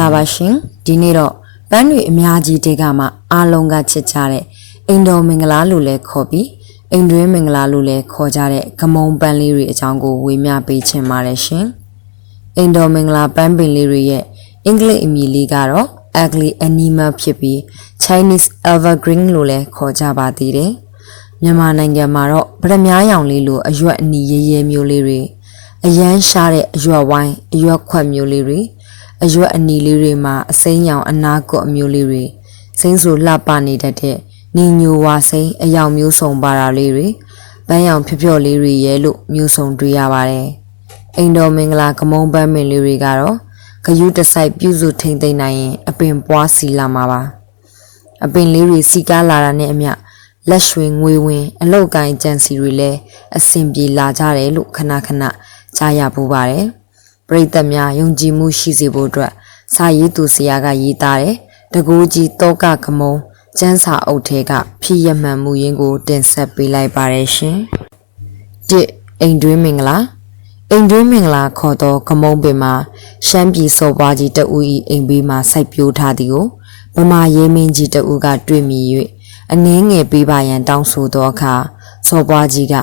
လာပါရှင်ဒီနေ့တော့ပန်းတွေအများကြီးတေကမှအားလုံးကချစ်ကြတဲ့အိမ်တော်မင်္ဂလာလို့လည်းခေါ်ပြီးအိမ်တွင်းမင်္ဂလာလို့လည်းခေါ်ကြတဲ့ဂမုံပန်းလေးတွေအကြောင်းကိုဝေမျှပေးချင်ပါတယ်ရှင်အိမ်တော်မင်္ဂလာပန်းပင်လေးတွေရဲ့အင်္ဂလိပ်အမည်လေးကတော့ ugly animal ဖြစ်ပြီး Chinese evergreen လို့လည်းခေါ်ကြပါသေးတယ်မြန်မာနိုင်ငံမှာတော့ဗရမ ्या ရောင်လေးလိုအရွက်အနီရဲရဲမျိုးလေးတွေအရန်ရှားတဲ့အရွက်ဝိုင်းအရွက်ခွက်မျိုးလေးတွေ အရွက်အနီလေးတွေမှာအစိမ်းရောင်အနာကွက်အမျိုးလေးတွေစိမ့်ဆူလှပနေတတ်တဲ့နီညိုဝါစိမ်းအယောင်မျိုးစုံပါတာလေးတွေပန်းရောင်ဖြဖြော်လေးတွေရဲ့လို့မျိုးစုံတွေ့ရပါတယ်အိမ်တော်မင်္ဂလာကမုံပန်းမင်လေးတွေကတော့ဂယုတစိုက်ပြုစုထိမ့်သိမ့်နိုင်ရင်အပင်ပွားစီလာမှာပါအပင်လေးတွေစီကားလာတာနဲ့အမျှလက်ရွှင်ငွေဝင် အလောက်ကိုင်းကြံစီတွေလည်းအဆင်ပြေလာကြတယ်လို့ခဏခဏကြားရပူပါတယ်။ ပရိသတ်များယုံကြည်မှုရှိစေဖို့အတွက်စာရေးသူဆရာကရေးသားတဲ့တကူကြီးတောကကမုံကျန်းစာအုပ်ထဲကဖြစ်ရမှန်မှုရင်းကိုတင်ဆက်ပေးလိုက်ပါတယ်ရှင်။တစ်အိမ်တွင်းမင်္ဂလာအိမ်တွင်းမင်္ဂလာခေါ်သောကမုံပင်မှာရှမ်းပြည်စော်ပွားကြီးတအူဤအိမ်ဘေးမှာစိုက်ပျိုးထားသည်ကိုဗမာရဲမင်းကြီးတအူကတွေ့မြင်၍အနှင်းငယ်ပေးပါရန်တောင်းဆိုသောအခါစော်ပွားကြီးက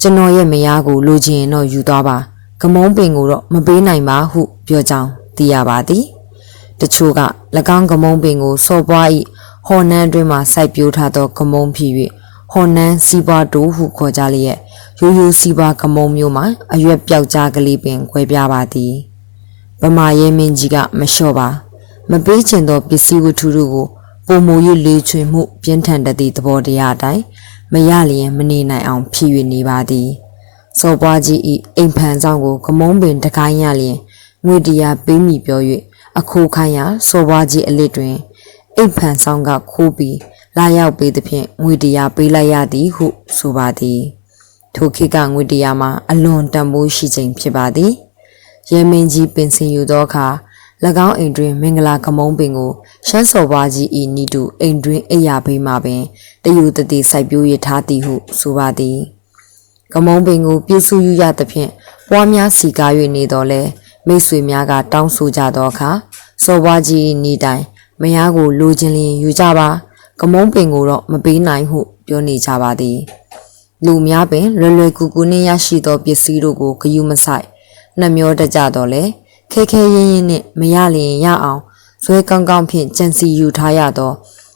ကျွန်တော်ရဲ့မယားကိုလိုချင်ရင်တော့ယူသွားပါ ကမုံပင်ကိုတော့မပေးနိုင်ပါဟုပြောကြောင်းသိရပါသည်တချို့က၎င်းကမုံပင်ကိုစော်ပွား၏ဟော်နန်းတွင်မှစိုက်ပျိုးထားသောကမုံဖြစ်၍ဟော်နန်းစီးပွားတိုးဟုခေါ်ကြလျက်ရိုးရိုးစီးပွားကမုံမျိုးမှာအရွက်ပြောက်ကြားကလေးပင်꿰ပြပါသည်ဗမာရဲမင်းကြီးကမလျှော့ပါ မပေးချင်သောပစ္စည်းဝတ္ထုတို့ကိုပုံမူ၍လေချွေမှုပြင်းထန်တသည့်သဘောတရားအတိုင်းမရလျင်မနေနိုင်အောင်ဖြစ်၍နေပါသည် စော်ပွားကြီးဤအိမ်ဖန်ဆောင်ကိုကမုံပင်တကိုင်းရလျင်ငွေတရားပေးမိပြော၍အခိုးခိုင်းရာစော်ပွားကြီးအလစ်တွင်အိမ်ဖန်ဆောင်ကခိုးပြီးလာရောက်ပေးသဖြင့်ငွေတရားပေးလိုက်ရသည်ဟုဆိုပါသည်ထိုခေတ်ကငွေတရားမှာအလွန်တန်ဖိုးရှိခြင်းဖြစ်ပါသည်ရဲမင်းကြီးပင်စင်ယူသောအခါ၎င်းအိမ်တွင်မင်္ဂလာကမုံပင်ကိုရှမ်းစော်ပွားကြီးဤနီတူအိမ်တွင်အိယာဘေးမှပင်တယူတတိစိုက်ပျိုးရထားသည်ဟုဆိုပါသည် ကမုံပင်ကိုပြုစုယူရသဖြင့်ပွားများစီကား၍နေတော်လဲမိတ်ဆွေများကတောင်းဆိုကြသောအခါစော်ပွားကြီးဤနီတိုင်မယားကိုလိုချင်လျင်ယူကြပါကမုံပင်ကိုတော့မပေးနိုင်ဟုပြောနေကြပါသည်လူများပင်လွယ်လွယ်ကူကူနှင့်ရရှိသောပစ္စည်းတို့ကိုဂယုမဆိုင်နှမျောတကြတော့လေခဲခဲရင်းရင်းနဲ့မရလျင်ရအောင်ဇွဲကောင်းကောင်းဖြင့်ကြံစီယူထားရသော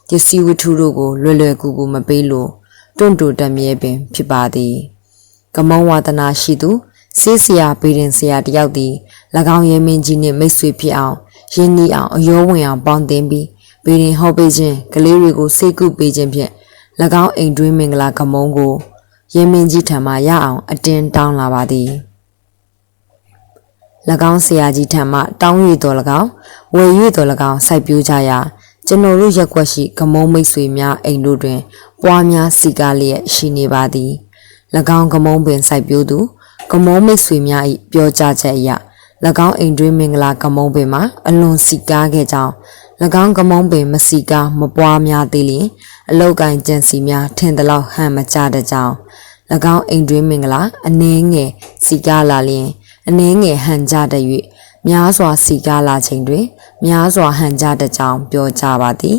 ပစ္စည်းဝတ္ထုတို့ကိုလွယ်လွယ်ကူကူမပေးလို့တွန့်တူတမြဲပင်ဖြစ်ပါသည် ကမုံဝါဒနာရှိသူစေးစရာပေရင်စရာတယောက်သည်၎င်းရဲမင်းကြီးနှင့်မိတ်ဆွေဖြစ်အောင်ရင်းနှီးအောင်အယောဝင်အောင်ပေါင်းတင်ပြီးပေရင်ဟောပေးခြင်းကလေးတွေကိုစိတ်ကုပေးခြင်းဖြင့်၎င်းအိမ်တွင်းမင်္ဂလာကမုံကိုရဲမင်းကြီးထံမှရအောင်အတင်းတောင်းလာပါသည်၎င်းဆရာကြီးထံမှတောင်း၍တော်၎င်းဝယ်၍တော်၎င်းစိုက်ပျိုးကြရာကျွန်တော်တို့ရက်ွက်ရှိကမုံမိတ်ဆွေများအိမ်တို့တွင်ပွားများစီကားလျက်ရှိနေပါသည်၎ င်းကမုံပင်စိုက်ပျိုးသူကမုံမိတ်ဆွေများ၏ပြောကြားချက်အရ၎င်းအိမ်တွင်မင်္ဂလာကမုံပင်မှာအလွန်စီကားခဲ့ကြောင်း၎င်းကမုံပင်မစီကားမပွားများသေးလျင်အလောက်ကင်ကြံစီများထင်သလောက်ဟန်မကြတဲ့ကြောင်း၎င်းအိမ်တွင်မင်္ဂလာအနှင်းငယ်စီကားလာလျင်အနှင်းငယ်ဟန်ကြတဲ့၍များစွာစီကားလာချိန်တွင် များစွာဟန်ကြတဲ့ကြောင်းပြောကြပါသည်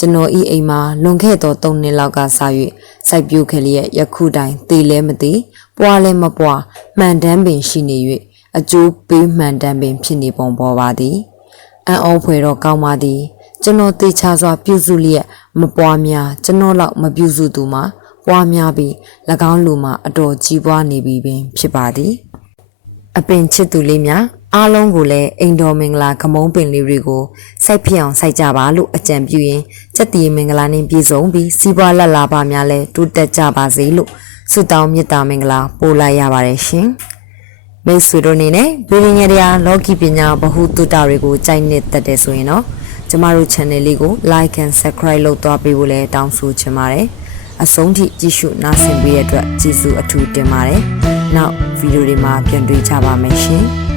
ကျွန်တော်ဤအိမ်မှာလွန်ခဲ့သော၃နှစ်လောက်ကစ၍စိုက်ပျိုးခဲ့လျက်ယခုတိုင်သေလဲမသိပွားလဲမပွားမှန်တမ်းပင်ရှိနေ၍အကျိုးပေးမှန်တမ်းပင်ဖြစ်နေပုံပေါ်ပါသည်အံ့ဩဖွယ်တော့ကောင်းပါသည်ကျွန်တော်တေချာစွာပြုစုလျက်မပွားများကျွန်တော်လောက်မပြုစုသူမှာပွားများပြီး၎င်းလူမှာအတော်ကြီးပွားနေပြီပင်ဖြစ်ပါသည်အပင်ချစ်သူလေးများ အားလုံးကိုလည်းအိမ်တော်မင်္ဂလာခမုံးပင်လေးတွေကိုစိုက်ဖြစ်အောင်စိုက်ကြပါလို့အကြံပြုရင်စက်တီမင်္ဂလာနှင့်ပြည့်စုံပြီးစီးပွားလက်လာပါများလဲတိုးတက်ကြပါစေလို့ဆုတောင်းမေတ္တာမင်္ဂလာပို့လိုက်ရပါတယ်ရှင်မိတ်ဆွေတို့အနေနဲ့ဗီဒီယိုရာလောကီပညာဗဟုသုတတွေကိုကြိုက်နေတဲ့တဲ့ဆိုရင်တော့ကျမတို့ channel လေးကို like and subscribe လုပ်သွားပေးဖို့လည်းတောင်းဆိုချင်ပါတယ်အဆုံးထိကြည့်ရှုနားဆင်ပေးတဲ့အတွက်ကျေးဇူးအထူးတင်ပါတယ်နောက်ဗီဒီယိုတွေမှာပြန်တွေ့ကြပါမယ်ရှင်